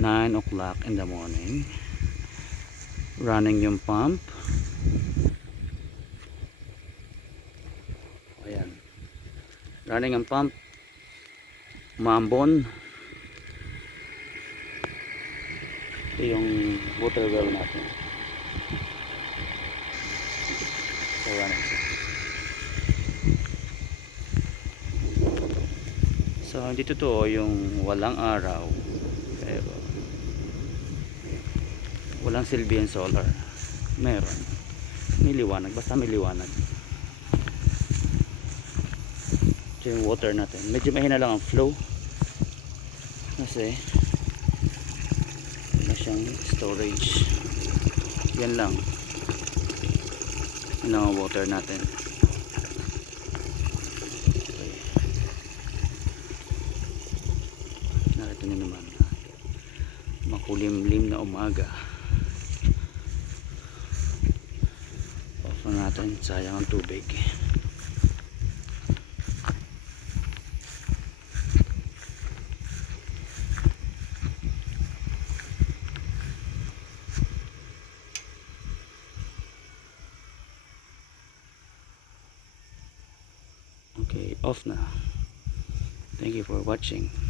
9 o'clock in the morning. Running yung pump. Ayan. Running ang pump. Umambon. Ito yung water well natin. So running siya. So hindi totoo yung walang araw. Pero walang silbi yung solar. Meron. May liwanag. Basta may liwanag. Ito yung water natin. Medyo mahina lang ang flow. Kasi wala siyang storage. Yan lang. Yan lang ang water natin. Okay. Narito nyo naman. Makulimlim na umaga. Off na natin. Sayang ang tubig. Okay, off na. Thank you for watching.